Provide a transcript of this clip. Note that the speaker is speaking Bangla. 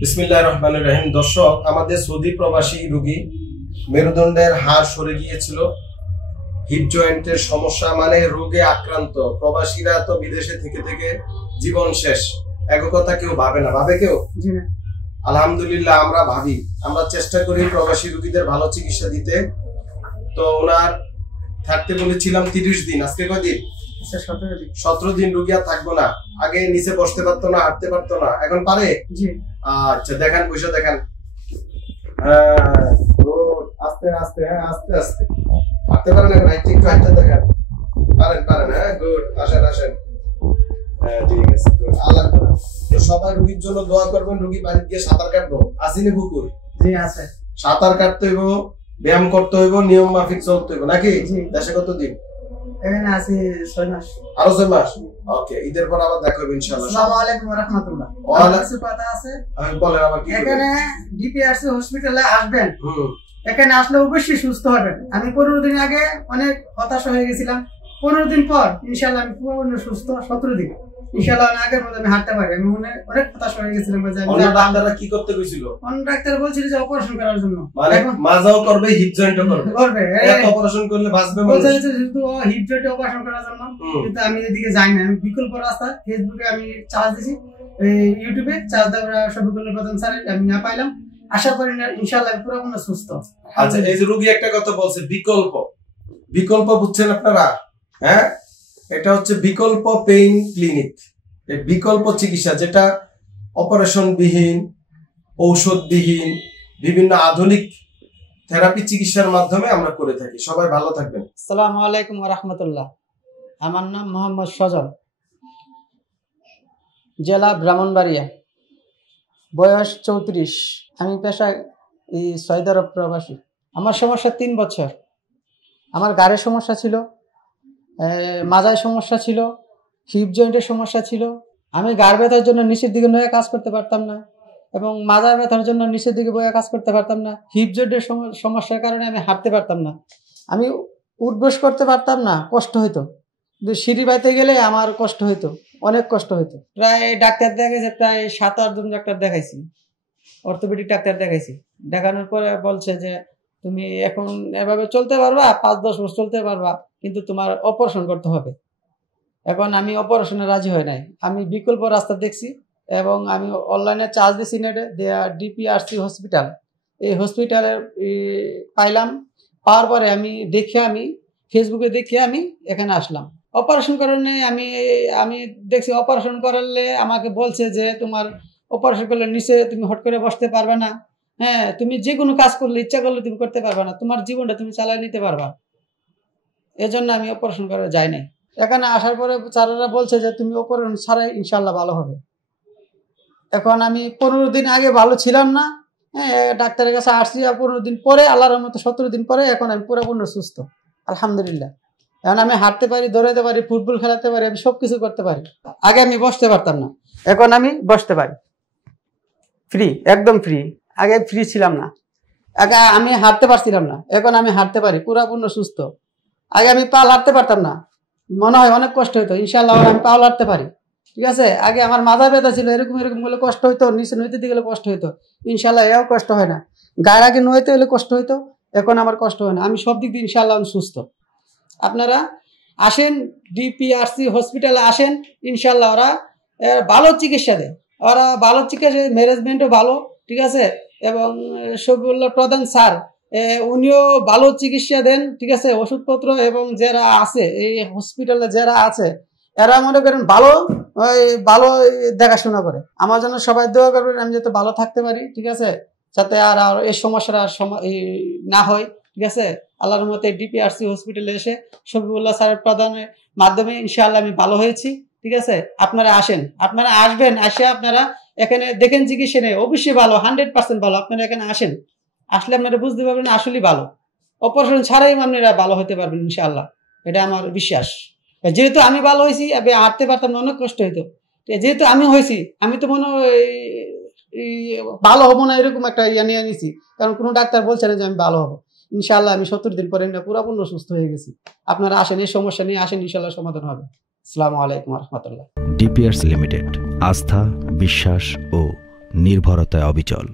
বিসমিল্লাহির রহমানির রহিম। দর্শক, আমাদের সৌদি প্রবাসী রোগী মেরুদণ্ডের হাড় সরে গিয়েছিল, হিপ জয়েন্টের সমস্যা, মানে রোগে আক্রান্ত। প্রবাসীরা তো বিদেশে থেকে থেকে জীবন শেষ, এক কথা কেউ ভাবে না, ভাবে কেউ? আলহামদুলিল্লাহ আমরা ভাবি, আমরা চেষ্টা করি প্রবাসী রোগীদের ভালো চিকিৎসা দিতে। তো ওনার থাকতে বলেছিলাম 30 দিন, আজকে কয়দিন? 17 দিন। রোগী আর থাকবো না। আগে নিচে বসতে পারতো না, হাঁটতে পারতো না, এখন পারে? আচ্ছা দেখান, বসে দেখান। আস্তে আস্তে, হ্যাঁ আস্তে আস্তে হাঁটতে পারেন এখন? একটু হাঁটতে দেখান। পারেন পারেন, হ্যাঁ গুড। আসেন আসেন, হ্যাঁ ঠিক আছে, আল্লাহ তো সবাই রোগীর জন্য দোয়া করবেন। রোগী বাড়ি গিয়ে সাঁতার কাটবো, আসেনি পুকুর? জি আছে। সাঁতার কাটতে হইব, ব্যায়াম করতে হইব, নিয়ম মাফিক চলতে হইব, নাকি? দেশে কতদিন? এখানে আছি 6 মাস। আরো 6 মাস? ওকে, ঈদের পর আবার দেখা হবে ইনশাআল্লাহ। আসসালামু আলাইকুম ওয়া রাহমাতুল্লাহ। কিছু কথা আছে, আমি বলেন আবার কি? এখানে ডিপিআরসি হসপিটালে আসবেন। এখানে আসলে অবশ্যই সুস্থ হবেন। আমি 15 দিন আগে অনেক হতাশ হয়ে গেছিলাম। 15 দিন পর ইনশাআল্লাহ আমি পুরোপুরি সুস্থ। 17 দিন ইনশাআল্লাহ আগের মতো আমি হাঁটতে পারি। আমি অনেক হতাশ হয়ে গেছিলাম। ডাক্তাররা কি করতে কইছিল? অন্য ডাক্তার বলছিল যে অপারেশন করার জন্য, মানে মাজাও করবে, হিপ জয়েন্টও করবে। এত অপারেশন করলে বাঁচবে মানুষ? বলছে শুধু হিপ জয়েন্টে অপারেশন করার জন্য, কিন্তু আমি এদিকে যাই না। আমি বিকল্প রাস্তা ফেসবুকে আমি চার্জ দিছি, ইউটিউবে চার্জ দেওয়া শফিকুল্লাহ প্রধান স্যারের আমি না পাইলাম। আশা করি না ইনশাআল্লাহ পুরোপুরি সুস্থ। আচ্ছা, এই যে রোগী একটা কথা বলছে, বিকল্প। বিকল্প বুঝছেন আপনারা? হ্যাঁ, এটা হচ্ছে বিকল্প পেইন ক্লিনিক। এই বিকল্প চিকিৎসা, যেটা অপারেশন বিহীন, ঔষধ বিহীন, বিভিন্ন আধুনিক থেরাপি চিকিৎসার মাধ্যমে আমরা করে থাকি। সবাই ভালো থাকবেন। আসসালামু আলাইকুম ওয়া রাহমাতুল্লাহ। আমার নাম মোহাম্মদ সজল, জেলা ব্রাহ্মণবাড়িয়া, বয়স 34। আমি পেশায় সৌদি আরব প্রবাসী। আমার সমস্যা 3 বছর। আমার গাড়ির সমস্যা ছিল, মাজায় সমস্যা ছিল, হিপ জয়েন্টের সমস্যা ছিল। আমি গাড় ব্যথার জন্য নিচের দিকে নয়ে কাজ করতে পারতাম না, এবং মাজার ব্যথার জন্য নিচের দিকে বয়ে কাজ করতে পারতাম না। হিপ জয়েন্টের সমস্যার কারণে আমি হাঁটতে পারতাম না, আমি উঠবস করতে পারতাম না, কষ্ট হইতো। কিন্তু সিঁড়ি বাইতে গেলে আমার কষ্ট হইতো, অনেক কষ্ট হইতো। প্রায় ডাক্তার দেখাইছে, প্রায় 7-8 জন ডাক্তার দেখাইছি, অর্থোপেডিক ডাক্তার দেখাইছি। দেখানোর পরে বলছে যে তুমি এখন এভাবে চলতে পারবা, 5-10 বছর চলতে পারবা, কিন্তু তোমার অপারেশন করতে হবে। এখন আমি অপারেশনে রাজি হয় নাই। আমি বিকল্প রাস্তা দেখছি, এবং আমি অনলাইনে চার্জ দিছি নেটে, দেয়া ডিপিআরসি হসপিটাল। এই হসপিটালে পাইলাম। পাওয়ার পরে আমি ফেসবুকে দেখে আমি এখানে আসলাম অপারেশন কারণে। আমি দেখছি অপারেশন করলে আমাকে বলছে যে তোমার অপারেশন করলে নিচে তুমি হট করে বসতে পারবে না, হ্যাঁ তুমি যে কোনো কাজ করলে ইচ্ছা করলে তুমি করতে পারবে না, তোমার জীবনটা তুমি চালিয়ে নিতে পারবা। এজন্য আমি অপারেশন করে যাই নাই। এখানে আসার পরে স্যারেরা বলছে যে তুমি অপারেশন ছাড়াই ইনশাল্লাহ ভালো হবে। এখন আমি 15 দিন আগে ভালো ছিলাম না, হ্যাঁ ডাক্তারের কাছে আসছি, আর 15 দিন পরে আল্লাহর মতো 17 দিন পরে এখন আমি পুরোপুরি সুস্থ আলহামদুলিল্লাহ। এখন আমি হাঁটতে পারি, দৌড়াতে পারি, ফুটবল খেলাতে পারি, আমি সবকিছু করতে পারি। আগে আমি বসতে পারতাম না, এখন আমি বসতে পারি, ফ্রি, একদম ফ্রি। আগে ফ্রি ছিলাম না, আগে আমি হাঁটতে পারছিলাম না, এখন আমি হাঁটতে পারি, পুরোপুরি সুস্থ। আগে আমি পা হাঁটতে পারতাম না, মনে হয় অনেক কষ্ট হইতো। ইনশাল্লাহ আমি পা হাঁটতে পারি, ঠিক আছে। আগে আমার মাথা ব্যথা ছিল, এরকম বলে কষ্ট হইতো, নিচে নইতে দিয়ে গেলে কষ্ট হইতো। ইনশাল্লাহ এও কষ্ট হয় না। গায়ের আগে নইতে হলে কষ্ট হইতো, এখন আমার কষ্ট হয় না। আমি সব দিক দিয়ে ইনশাল্লাহ আমি সুস্থ। আপনারা আসেন, ডিপিআরসি হসপিটালে আসেন, ইনশাল্লাহ ওরা ভালো চিকিৎসা দেয়, ওরা ভালো চিকিৎসা, ম্যানেজমেন্টও ভালো, ঠিক আছে। এবং শফিকুল্লাহ প্রধান স্যার উনিও ভালো চিকিৎসা দেন, ঠিক আছে। ওষুধপত্র এবং যারা আছে এই হসপিটালে যারা আছে এরা মনে করেন ভালো দেখাশোনা করে। আমার জন্য সবাই দোয়া করবেন, আমি যাতে ভালো থাকতে পারি, ঠিক আছে, যাতে আর এই সমস্যাটা না হয়, ঠিক আছে। আল্লাহর মতে ডিপিআরসি হসপিটালে এসে শফিকুল্লাহ স্যারের প্রদানের মাধ্যমে ইনশাআল্লাহ আমি ভালো হয়েছি, ঠিক আছে। আপনারা আসেন, আপনারা আসবেন, আসে আপনারা এখানে দেখেন চিকিৎসা নেই, অবশ্যই ভালো, 100% ভালো। আপনারা এখানে আসেন, আসলে আপনারা বুঝতে পারবেন আসলেই ভালো। অপারেশন ছাড়াই আপনারা ভালো হতে পারবেন ইনশাআল্লাহ, এটা আমার বিশ্বাস। যেহেতু আমি ভালো হয়েছি, আমি হাঁটতে পারতাম না, অনেক কষ্ট হইতো। যেহেতু আমি হয়েছি, আমি তো মনে ভালো হবো না এরকম একটা নিয়ে নিয়েছি, কারণ কোনো ডাক্তার বলছে না যে আমি ভালো হবো। ইনশাআল্লাহ আমি 70 দিন পরে পুরোপুরি সুস্থ হয়ে গেছি। আপনারা আসেন, এই সমস্যা নিয়ে আসেন, ইনশাআল্লাহ সমাধান হবে। আসসালামু আলাইকুম ওয়া রাহমাতুল্লাহ। ডিপিআরসি লিমিটেড, আস্থা, বিশ্বাস ও নির্ভরতায় অবিচল।